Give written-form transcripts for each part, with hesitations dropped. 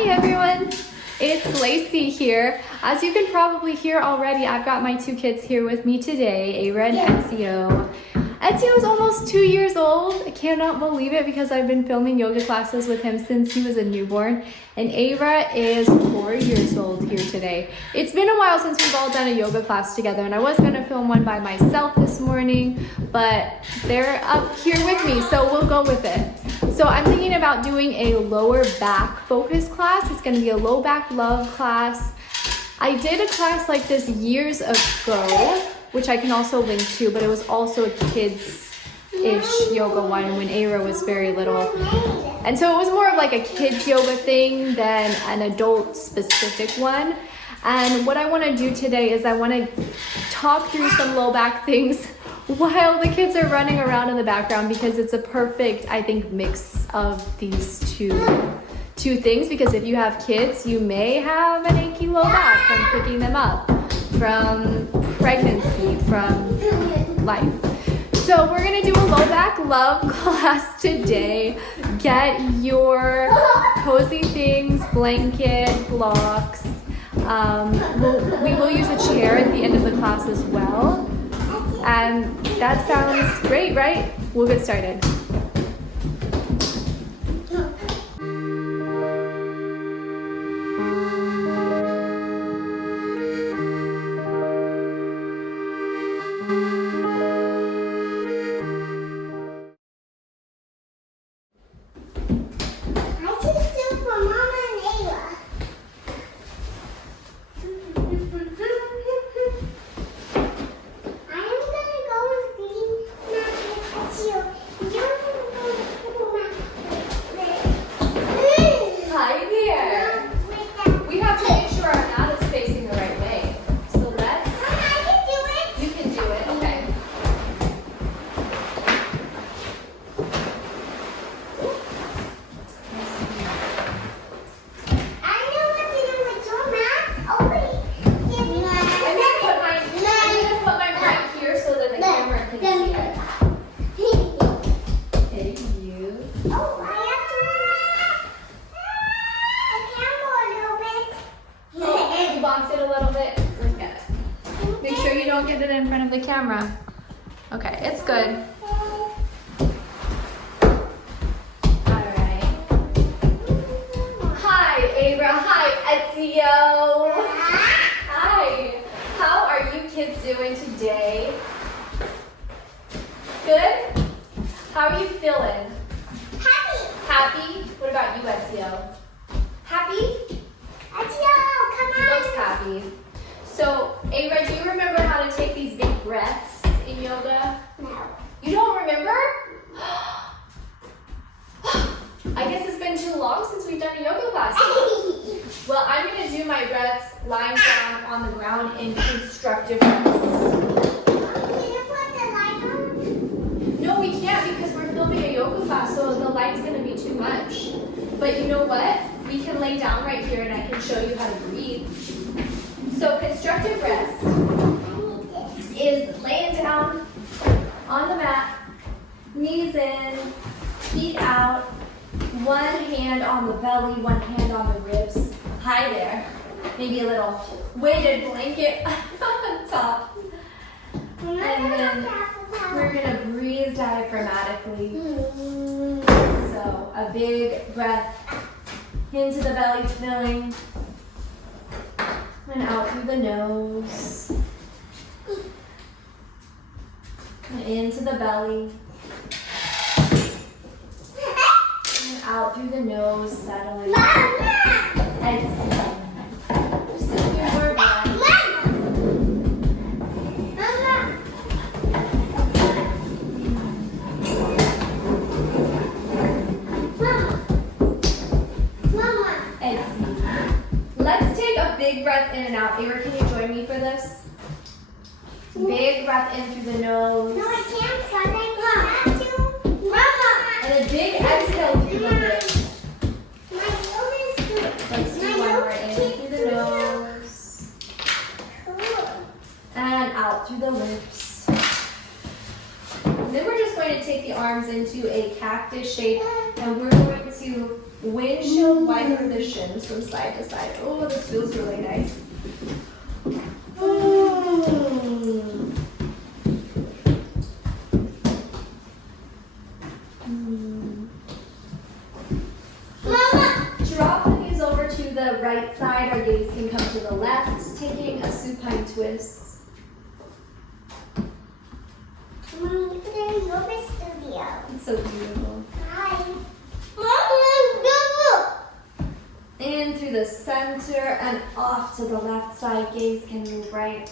Hi everyone, it's Lacey here. As you can probably hear already, I've got my two kids here with me today, Ava and Ezio. Ezio is almost 2 years old. I cannot believe it because I've been filming yoga classes with him since he was a newborn. And Ava is 4 years old here today. It's been a while since we've all done a yoga class together, and I was gonna film one by myself this morning, but they're up here with me, so we'll go with it. So I'm thinking about doing a lower back focus class. It's gonna be a low back love class. I did a class like this years ago, which I can also link to, but it was also a kids-ish yoga one when Ava was very little. And so it was more of like a kids yoga thing than an adult specific one. And what I wanna do today is I wanna talk through some low back things while the kids are running around in the background, because it's a perfect, I think, mix of these two things. Because if you have kids, you may have an achy low back from picking them up, from pregnancy, from life. So we're gonna do a low back love class today. Get your cozy things, blanket, blocks. We will use a chair at the end of the class as well. And that sounds great, right? We'll get started. Get it in front of the camera. Okay, it's good. Alright. Hi, Ava. Hi, Ezio. Hi. How are you kids doing today? Good? How are you feeling? Happy. Happy? What about you, Ezio? Happy? Ezio, come on. He looks happy. So, Ava, do you remember how to take these big breaths in yoga? No. You don't remember? I guess it's been too long since we've done a yoga class. Well, I'm going to do my breaths lying down on the ground in constructive breaths. Can you put the light on? No, we can't because we're filming a yoga class, so the light's going to be too much. But you know what? We can lay down right here and I can show you how to breathe. So constructive rest is laying down on the mat, knees in, feet out, one hand on the belly, one hand on the ribs. Hi there. Maybe a little weighted blanket on top. And then we're gonna breathe diaphragmatically. So a big breath into the belly filling. And out through the nose. And into the belly. And out through the nose, settling. And just a few more breaths. Let's take a big breath in and out. Ava, can you join me for this? Big breath in through the nose. No, I can't. Mama. And a big exhale through the lips. My nose is good. Let's do one more. In through the nose. And out through the lips. And then we're just going to take the arms into a cactus shape, and we're going to windshield wiper the shins from side to side. Oh, this feels really nice. Mama! Drop the knees over to the right side. Our gaze can come to the left, taking a supine twist. Mama, look at our yoga studio. It's so beautiful. Hi. Mama, In through the center and off to the left side. Gaze can move right.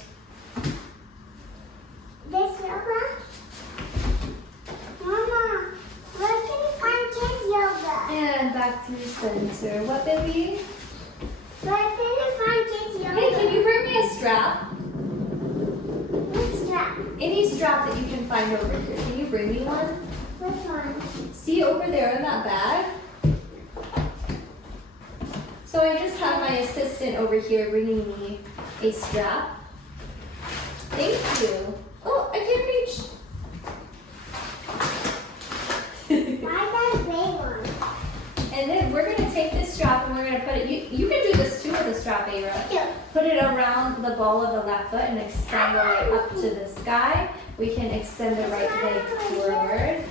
this yoga? Mama, where can you find kids yoga? And back through center. What, baby? Where can you find kids yoga? Hey, can you bring me a strap? Which strap? Any strap that you can find over here. Can you bring me one? Which one? See over there in that bag? So I just have my assistant over here bringing me a strap. Thank you. Oh, I can't reach. Why that gray one? And then we're gonna take this strap and we're gonna put it, you can do this too with the strap, Ava. Yeah. Put it around the ball of the left foot and extend the leg up to the sky. We can extend the right leg forward.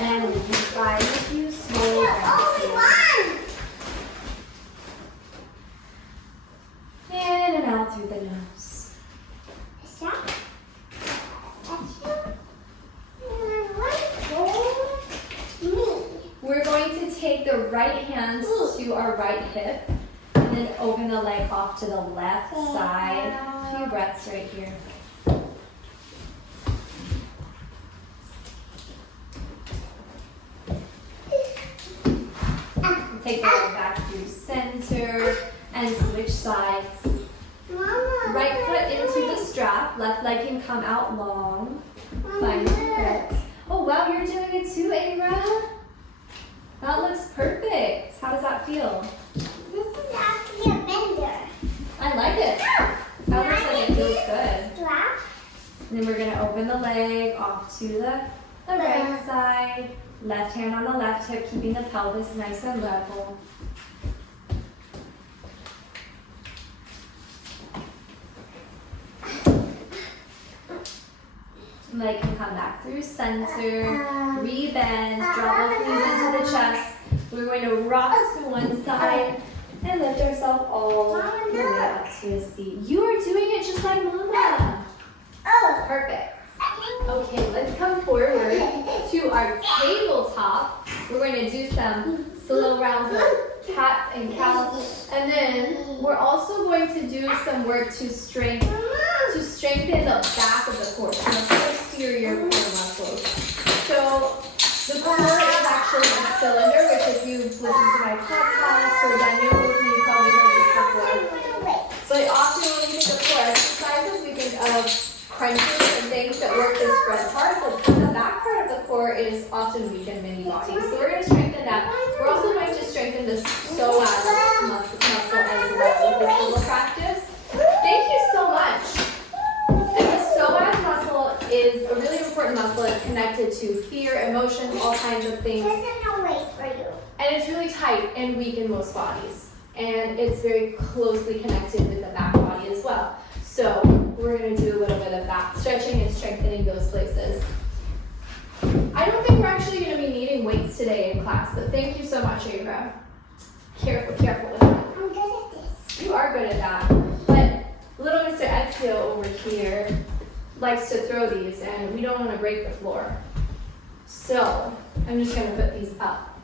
And we can slide a few small Only bounces. one! In and out through the nose. Is that? That's you? Me. We're going to take the right hand to our right hip and then open the leg off to the left side. A few breaths right here. Take the leg back through center and switch sides. Mama, Right foot into the strap, left leg can come out long. Find your breaths. Oh wow, you're doing it too, Ava. That looks perfect. How does that feel? This is actually a bender. I like it. That looks like it feels good. Strap. And then we're gonna open the leg off to the right side. Left hand on the left hip, keeping the pelvis nice and level. Leg can come back through center, re-bend, drop both knees into the chest. We're going to rock to one side and lift ourselves all the way up to a seat. You are doing it just like Mama. Oh. Perfect. Okay, let's come forward to our tabletop. We're going to do some slow rounds of cats and cows. And then we're also going to do some work to strengthen the back of the core, so the posterior core muscles. So the core is actually a cylinder, which if you've listened to my podcast or done yoga with me, you probably heard this before. So often when we think of core exercises, we think of crunches and things that work this front part, but the back part of the core is often weak in many bodies. So we're going to strengthen that. We're also going to strengthen the psoas muscle as well with this little practice. Thank you so much. And the psoas muscle is a really important muscle. It's connected to fear, emotions, all kinds of things. This is no weight for you. And it's really tight and weak in most bodies. And it's very closely connected with the back body as well. So we're going to do a little bit of back stretching and strengthening those places. I don't think we're actually going to be needing weights today in class, but thank you so much, Ava. Careful with that. I'm good at this. You are good at that. But little Mr. Ezio over here likes to throw these, and we don't want to break the floor. So I'm just going to put these up.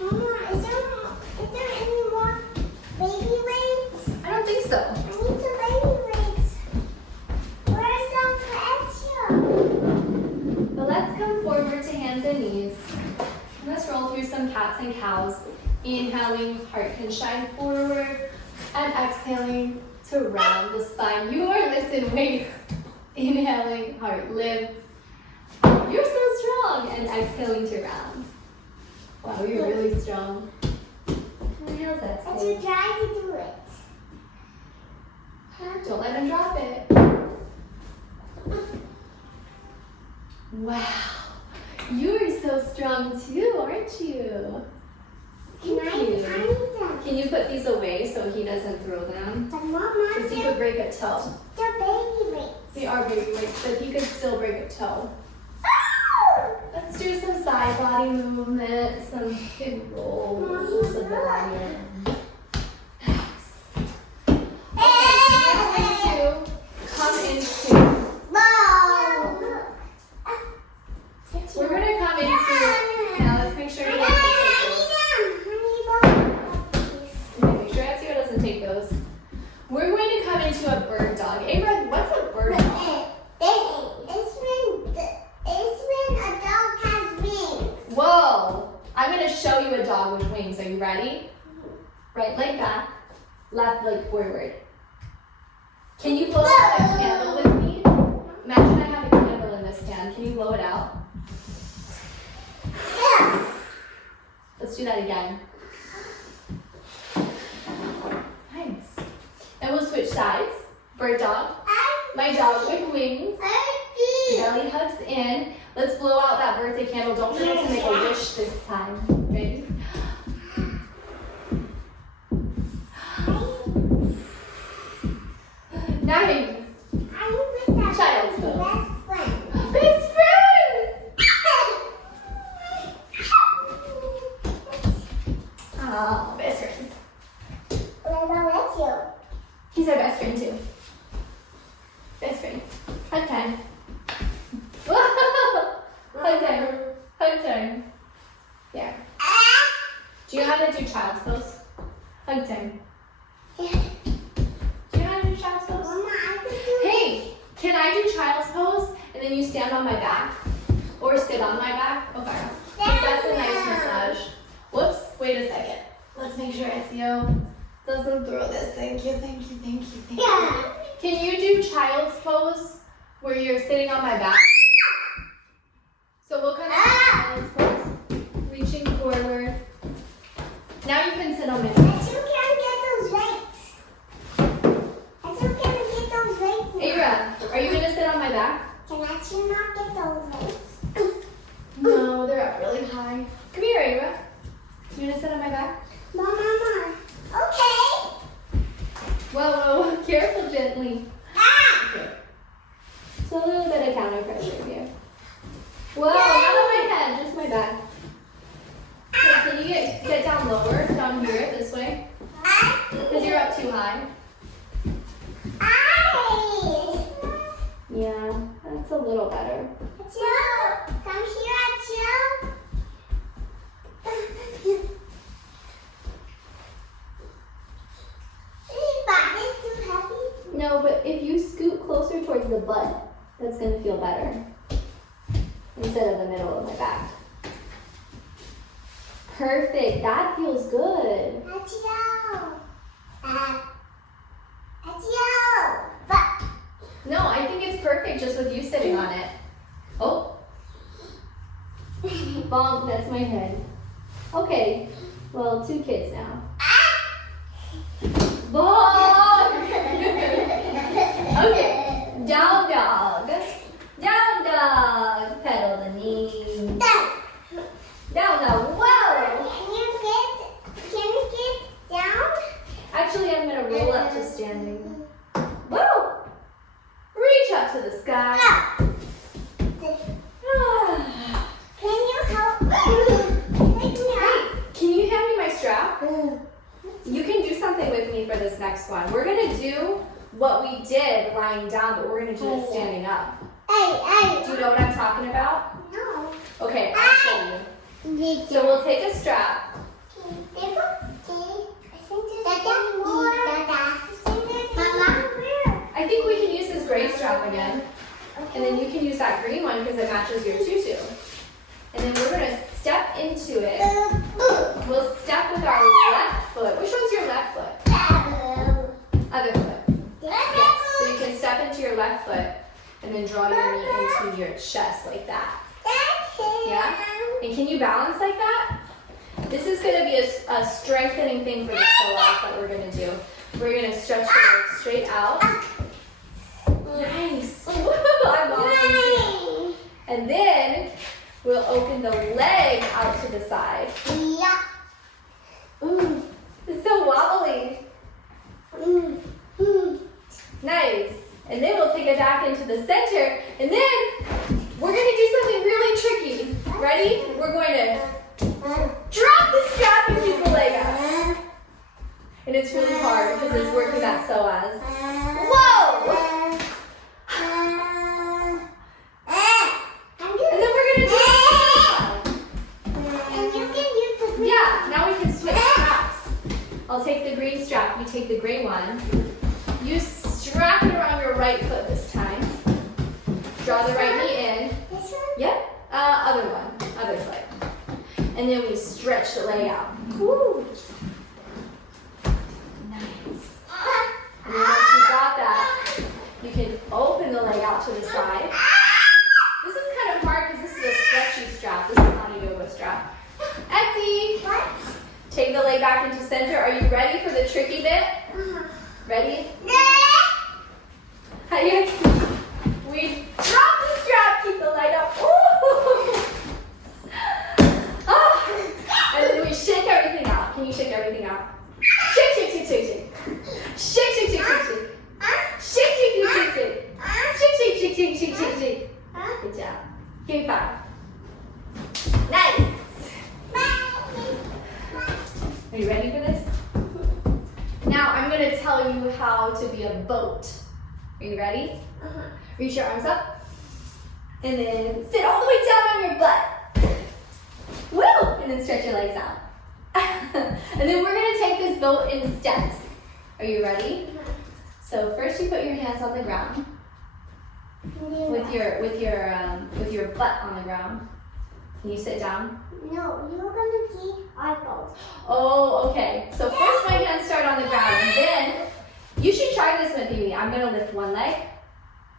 Mama, is there any more baby weights? I don't think so. I need some baby weights. Where's some extra? But let's come forward to hands and knees. Let's roll through some cats and cows. Inhaling, heart can shine forward. And exhaling to round the spine. You are lifting weights. Inhaling, heart lifts. You're so strong. And exhaling to round. Wow, you're really strong. Inhale, I exhale. should try to do it. Don't let him drop it. Wow. You're so strong too, aren't you? Can I need them? Can you put these away so he doesn't throw them? But Mama, Because he could break a toe. the baby weights. They are baby weights, but he could still break a toe. Let's do some side body movement, some big rolls of the body. Nice. Okay, we're going to come into. We're going to come into. Now let's make sure you don't take those. Okay, make sure Ezio doesn't take those. We're going to come into a bird dog. Abra, what's a bird dog? It's when a dog has wings. Whoa! I'm going to show you a dog with wings. Are you ready? Right leg back, left leg forward. Can you blow out a candle with me? Imagine I have a candle in this hand. Can you blow it out? Yeah. Let's do that again. Nice. And we'll switch sides. Bird dog. My dog with wings. Belly hugs in. Let's blow out that birthday candle. Don't forget to make a wish this time. Ready? Nice. Child's pose. Best friend! Oh, best friends. He's our best friend too. Best friend. Hug time. Hug time. Hug time. There. Do you know how to do child's pose? Hug time. Do you know how to do child's pose? Hey, can I do child's pose and then you stand on my back? Or sit on my back? Okay. That's a nice massage. Whoops, wait a second. Let's make sure Ezio doesn't throw this. Thank you, thank you, thank you, thank you. Can you do child's pose where you're sitting on my back? So we'll kind of do child's pose. Reaching forward. Now you can sit on my back. Abra, are you going to sit on my back? Can I actually not get those weights? No, they're up really high. Come here, Abra. You going to sit on my back? Mama. Okay. Whoa, whoa, careful, gently. Okay. So a little bit of counter pressure here. Whoa, not on my head, just my back. Okay, can you get down lower, down here, this way? Because you're up too high. Yeah, that's a little better. Come here, Achille. Too heavy? No, but if you scoot closer towards the butt, that's going to feel better. Instead of the middle of my back. Perfect, that feels good. Achille. No, I think it's perfect just with you sitting on it. Oh. Bonk, that's my head. Okay, well, 2 kids now. Bonk! Okay, down dog. Down dog. Pedal the knee. Down dog. Whoa! Can you get down? Actually, I'm going to roll up to standing. Whoa! Reach up to the sky. Can you help me? Hey, can you hand me my strap? You can do something with me for this next one. We're going to do what we did lying down, but we're going to do it standing up. Hey. Do you know what I'm talking about? No. Okay, I'll show you. So we'll take a strap. I think we can use this gray strap again. And then you can use that green one because it matches your tutu. And then we're going to step into it. We'll step with our left foot. Which one's your left foot? Other foot. Yes. So you can step into your left foot and then draw your knee into your chest like that. Yeah? And can you balance like that? This is going to be a strengthening thing for the psoas that we're going to do. We're going to stretch the legs straight out. Nice. I'm awesome. And then We'll open the leg out to the side. Yeah. It's so wobbly. Nice. And then we'll take it back into the center. And then we're going to do something really tricky. Ready? We're going to drop the strap and keep the leg out. And it's really hard because it's working that psoas. Whoa! And then we're going to do it. And you can use the green. Yeah, now we can switch straps. I'll take the green strap. You take the gray one. You strap it around your right foot this time. Draw the right knee in. This one? Yep. Other one. Other foot. And then we stretch the leg out. Woo. Nice. And then once you got that, you can open the leg out to the side. This is kind of hard because this is a stretchy strap. This is not a yoga strap. Etsy. What? Take the leg back into center. Are you ready for the tricky bit? Ready? Hi, we drop the strap, keep the leg up. Ooh. Oh. And then we shake everything out. Can you shake everything out? Shake, shake, shake, shake, shake. Shake, shake, shake, shake, shake. Shake, shake, shake, shake, shake. Shake, shake, shake, shake, shake, shake, shake. Good job. Give me 5. Nice. Are you ready for this? Now I'm going to tell you how to be a boat. Are you ready? Reach your arms up. And then sit all the way down on your butt. Woo! And then stretch your legs out. And then we're going to take this boat in steps. Are you ready? So first you put your hands on the ground with your butt on the ground. Can you sit down? No, you're gonna keep our boat. Oh, okay. So first my hands start on the ground, and then you should try this with me. I'm gonna lift one leg,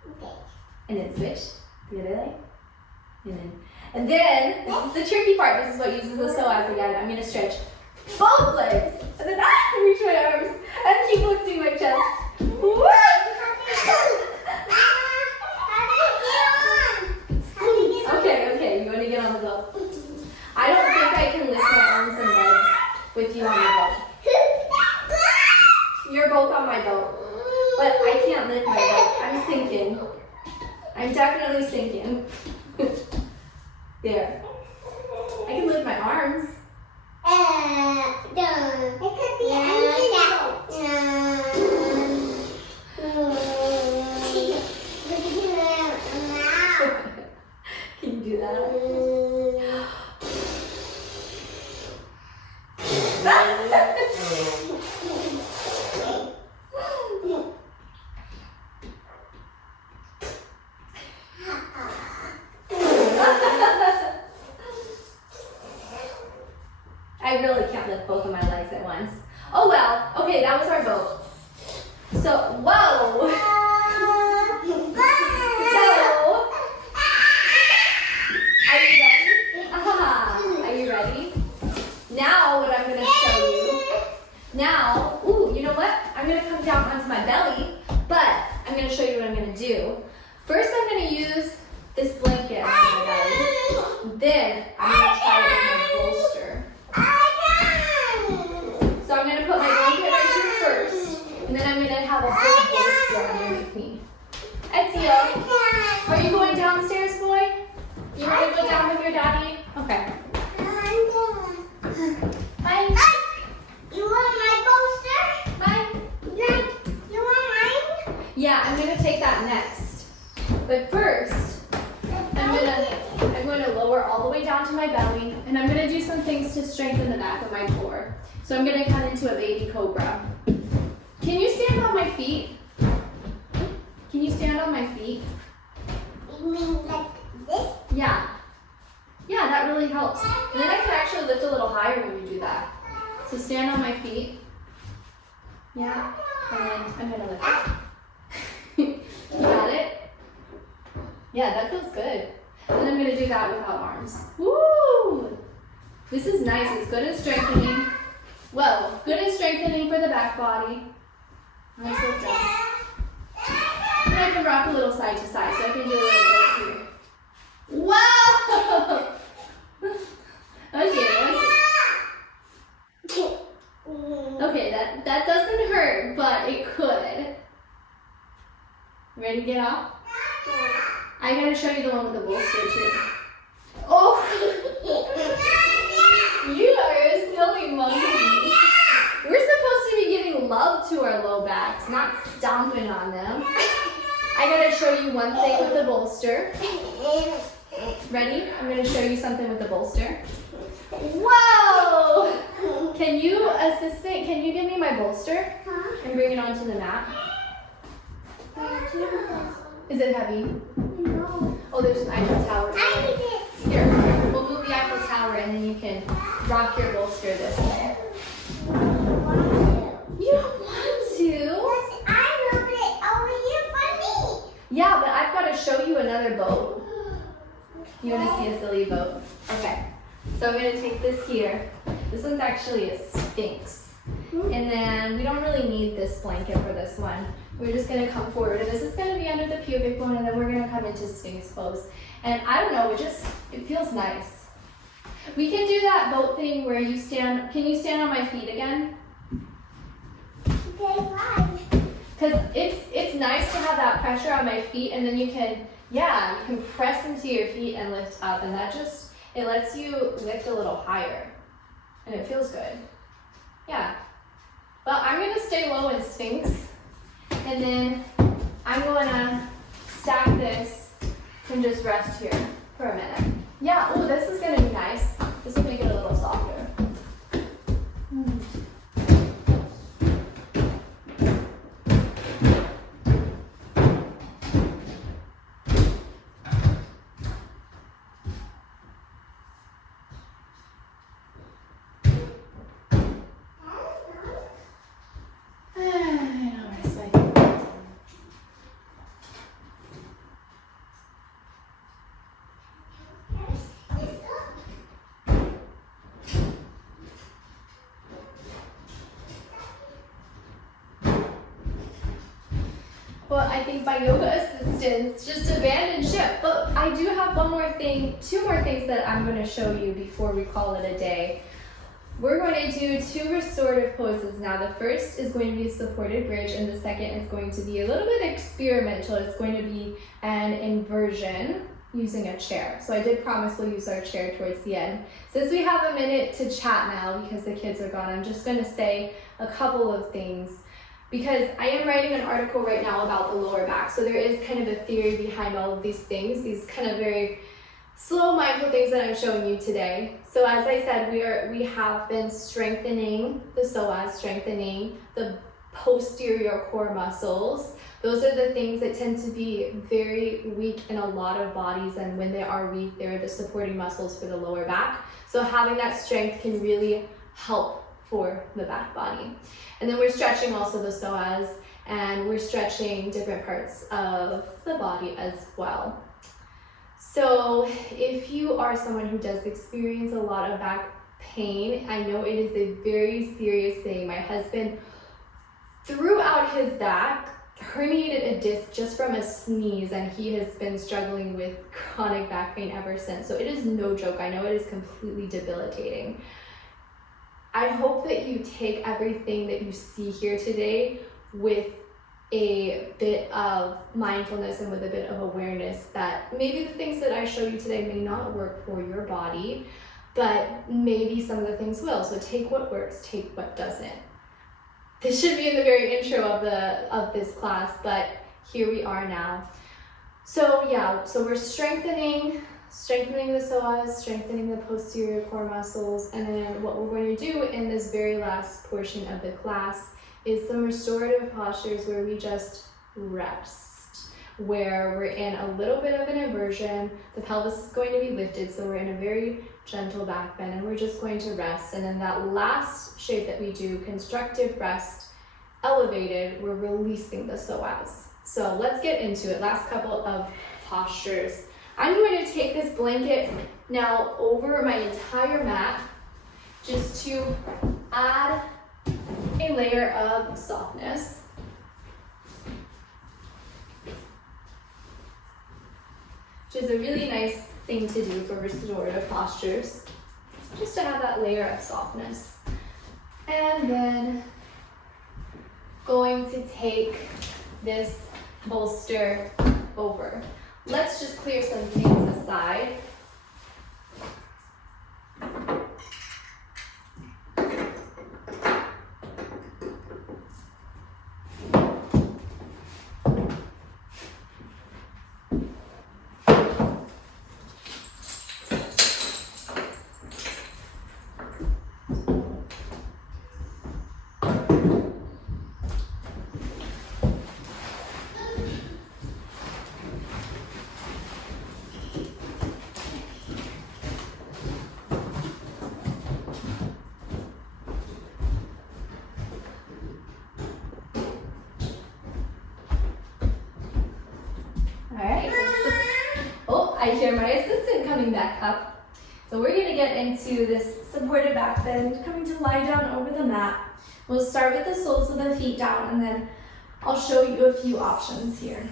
Okay. and then switch the other leg, and then this is the tricky part. This is what uses the psoas again. I'm gonna stretch both legs, and then reach my arms and keep lifting my chest. Woo! Okay. You want to get on the boat? I don't think I can lift my arms and legs with you on the boat. You're both on my boat, but I can't lift my boat. I'm sinking. I'm definitely sinking. There. I can lift my arms. It could be Can you do that? I really can't lift both of my legs at once. Oh well. Okay, that was our boat. So, whoa. Are you ready? Are you ready? Now what I'm going to show you. Now, you know what? I'm going to come down onto my belly, but I'm going to show you what I'm going to do. First, I'm going to use this blanket on my belly. Then, I'm going to try it with my bolster. So I'm going to put my blanket right here first, and then I'm going to have a big bolster underneath me. Ezio, are you going downstairs, boy? You want to go down with your daddy? Okay. Bye. You want my bolster? Bye. You want mine? Yeah, I'm going to take that next. But first, I'm going to lower all the way down to my belly, and I'm going to do some things to strengthen the back of my core. So I'm going to come into a baby cobra. Can you stand on my feet? Can you stand on my feet? You mean like this? Yeah. Yeah, that really helps. And then I can actually lift a little higher when you do that. So stand on my feet. Yeah. And then I'm going to lift it. You got it? Yeah, that feels good. And I'm going to do that without arms. Woo! This is nice. It's good and strengthening. Whoa. Good and strengthening for the back body. Nice lift down. And I can rock a little side to side, so I can do a little bit here. Wow! again. That doesn't hurt, but it could. Ready to get off? I'm gonna show you the one with the bolster too. Oh! You are a silly monkey. We're supposed to be giving love to our low backs, not stomping on them. I'm gonna show you one thing with the bolster. Ready? I'm gonna show you something with the bolster. Whoa! Can you, assistant, can you give me my bolster and bring it onto the mat? Is it heavy? No. Oh, there's an Eiffel Tower. I need it. Here, we'll move the Eiffel Tower and then you can rock your bolster this way. You don't want to? Yes, I love it over here for me. Yeah, but I've got to show you another boat. You want to see a silly boat? Okay. So I'm going to take this here. This one's actually a Sphinx. And then we don't really need this blanket for this one. We're just going to come forward. And this is going to be under the pubic bone and then we're going to come into Sphinx pose. And I don't know, it feels nice. We can do that boat thing where you stand. Can you stand on my feet again? Okay, why? Because it's nice to have that pressure on my feet and then you can press into your feet and lift up and that just, it lets you lift a little higher and it feels good. Yeah. Well, I'm going to stay low in Sphinx and then I'm going to stack this and just rest here for a minute. Yeah, oh, this is going to be nice. This will make it a little softer. Well, I think my yoga assistants just abandoned ship. But I do have two more things that I'm going to show you before we call it a day. We're going to do 2 restorative poses now. The first is going to be a supported bridge and the second is going to be a little bit experimental. It's going to be an inversion using a chair. So I did promise we'll use our chair towards the end. Since we have a minute to chat now because the kids are gone, I'm just going to say a couple of things. Because I am writing an article right now about the lower back. So there is kind of a theory behind all of these things, these kind of very slow, mindful things that I'm showing you today. So as I said, we have been strengthening the psoas, strengthening the posterior core muscles. Those are the things that tend to be very weak in a lot of bodies. And when they are weak, they're the supporting muscles for the lower back. So having that strength can really help for the back body. And then we're stretching also the psoas and we're stretching different parts of the body as well. So if you are someone who does experience a lot of back pain, I know it is a very serious thing. My husband threw out his back, herniated a disc just from a sneeze, and he has been struggling with chronic back pain ever since. So it is no joke. I know it is completely debilitating. I hope that you take everything that you see here today with a bit of mindfulness and with a bit of awareness that maybe the things that I show you today may not work for your body, but maybe some of the things will. So take what works, take what doesn't. This should be in the very intro of this class, but here we are now. So yeah, so we're strengthening the psoas, strengthening the posterior core muscles, and then what we're going to do in this very last portion of the class is some restorative postures where we just rest, where we're in a little bit of an inversion. The pelvis is going to be lifted, so we're in a very gentle back bend, and we're just going to rest. And then that last shape that we do, constructive rest, elevated, we're releasing the psoas. So let's get into it. Last couple of postures. I'm going to take this blanket now over my entire mat just to add a layer of softness. Which is a really nice thing to do for restorative postures, just to have that layer of softness. And then going to take this bolster over. Let's just clear some things aside. I hear my assistant coming back up. So we're gonna get into this supported back bend, coming to lie down over the mat. We'll start with the soles of the feet down, and then I'll show you a few options here.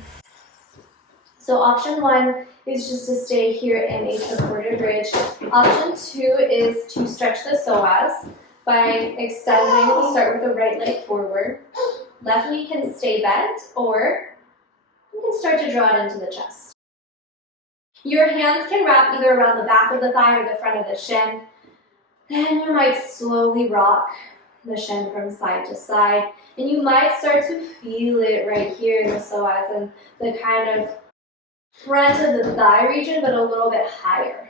So option one is just to stay here in a supported bridge. Option two is to stretch the psoas by extending. We'll start with the right leg forward. Left knee can stay bent, or you can start to draw it into the chest. Your hands can wrap either around the back of the thigh or the front of the shin. Then you might slowly rock the shin from side to side. And you might start to feel it right here in the psoas and the kind of front of the thigh region, but a little bit higher.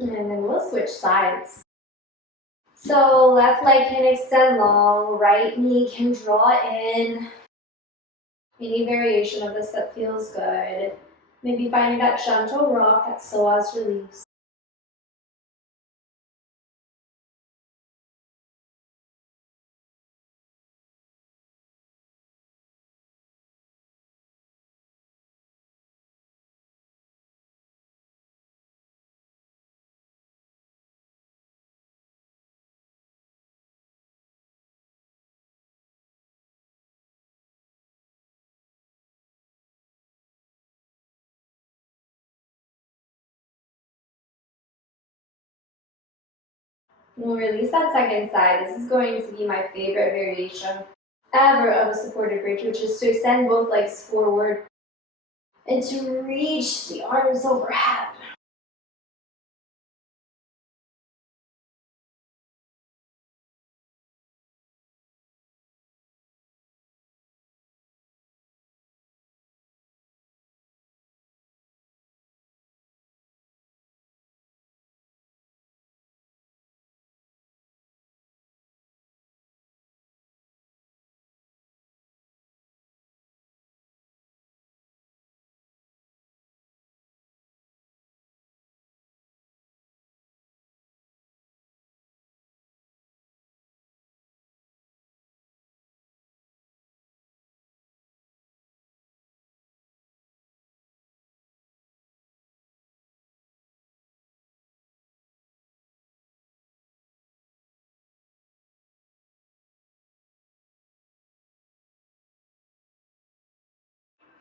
And then we'll switch sides. So left leg can extend long, right knee can draw in. Any variation of this that feels good. Maybe finding that gentle rock, that psoas release. We'll release that second side. This is going to be my favorite variation ever of a supported bridge, which is to extend both legs forward and to reach the arms overhead.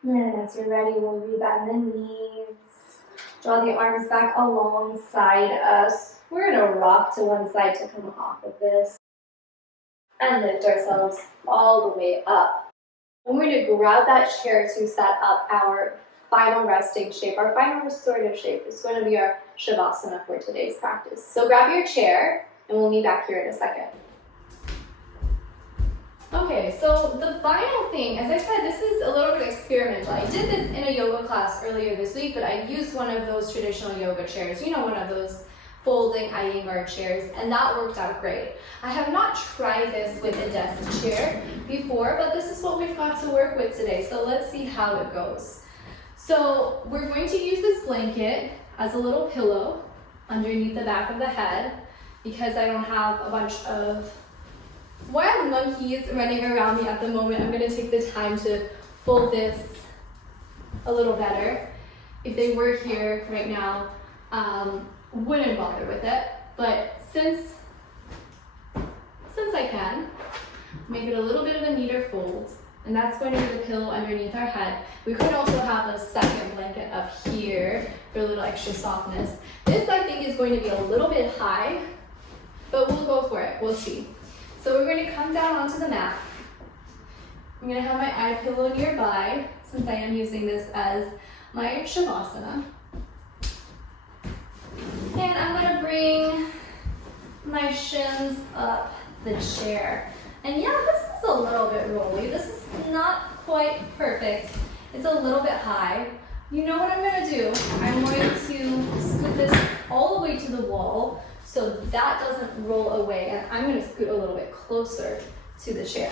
And as you're ready, we'll rebend the knees. Draw the arms back alongside us. We're gonna rock to one side to come off of this. And lift ourselves all the way up. And we're going to grab that chair to set up our final resting shape. Our final restorative shape is going to be our Shavasana for today's practice. So grab your chair, and we'll meet back here in a second. Okay, so the final thing, as I said, this is a little bit experimental. I did this in a yoga class earlier this week, but I used one of those traditional yoga chairs. You know, one of those folding Iyengar chairs, and that worked out great. I have not tried this with a desk chair before, but this is what we've got to work with today. So let's see how it goes. So we're going to use this blanket as a little pillow underneath the back of the head, because I don't have a bunch of wild monkeys running around me at the moment. I'm going to take the time to fold this a little better. If they were here right now, wouldn't bother with it, but since I can, make it a little bit of a neater fold, and that's going to be the pillow underneath our head. We could also have a second blanket up here for a little extra softness. This, I think, is going to be a little bit high, but we'll go for it. We'll see. So we're going to come down onto the mat. I'm going to have my eye pillow nearby, since I am using this as my Shavasana. And I'm going to bring my shins up the chair. And yeah, this is a little bit rolly. This is not quite perfect. It's a little bit high. You know what I'm going to do? I'm going to scoot this all the way to the wall so that doesn't roll away. And I'm going to scoot a little bit closer to the chair.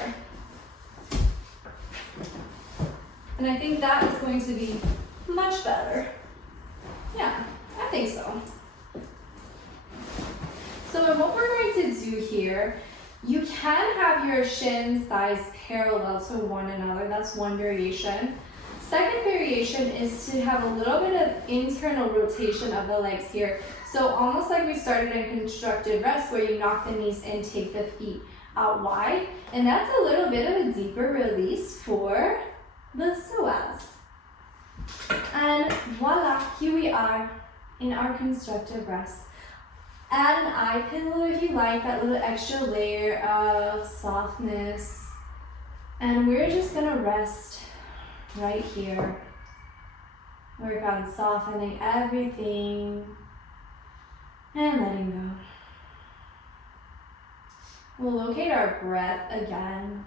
And I think that is going to be much better. Yeah, I think so. So what we're going to do here, you can have your shin sides parallel to one another. That's one variation. Second variation is to have a little bit of internal rotation of the legs here. So almost like we started in constructed rest where you knock the knees in, take the feet out wide. And that's a little bit of a deeper release for the psoas. And voila, here we are in our constructive rest. Add an eye pillow if you like, that little extra layer of softness. And we're just gonna rest right here. Work on softening everything and letting go. We'll locate our breath again,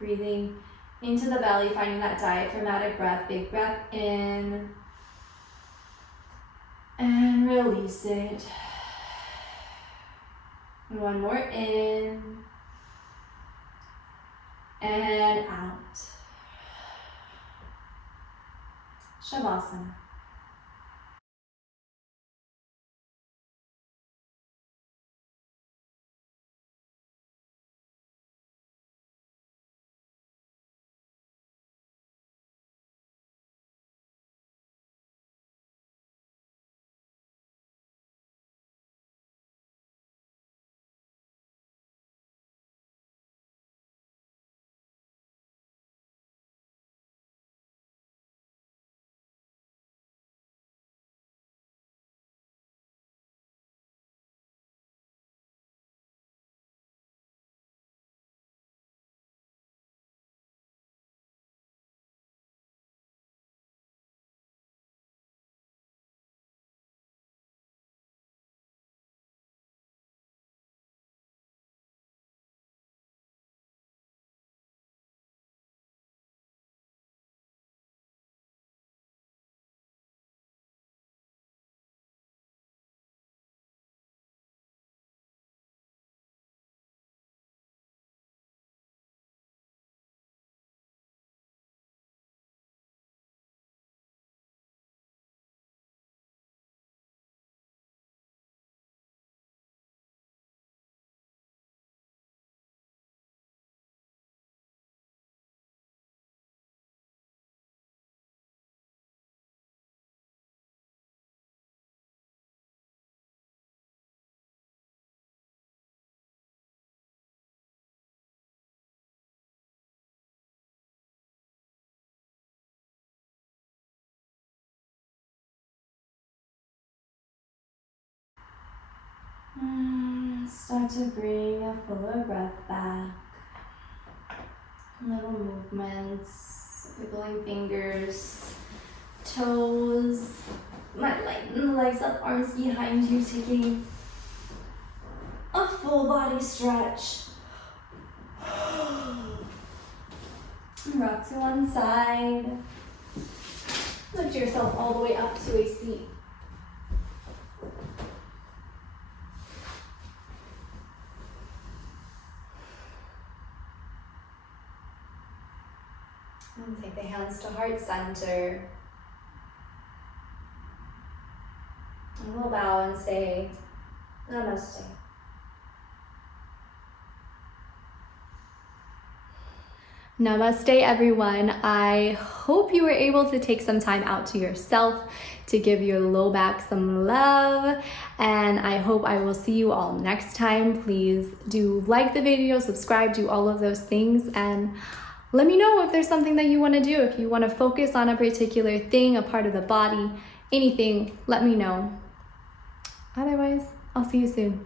breathing into the belly, finding that diaphragmatic breath. Big breath in and release it. And one more in and out. Shavasana. Start to bring a fuller breath back. Little movements, wiggling fingers, toes. Might lighten the legs up, arms behind you, taking a full body stretch. Rock to one side. Lift yourself all the way up to a seat. And take the hands to heart center. And we'll bow and say, Namaste. Namaste, everyone. I hope you were able to take some time out to yourself to give your low back some love, and I hope I will see you all next time. Please do like the video, subscribe, do all of those things, and let me know if there's something that you want to do. If you want to focus on a particular thing, a part of the body, anything, let me know. Otherwise, I'll see you soon.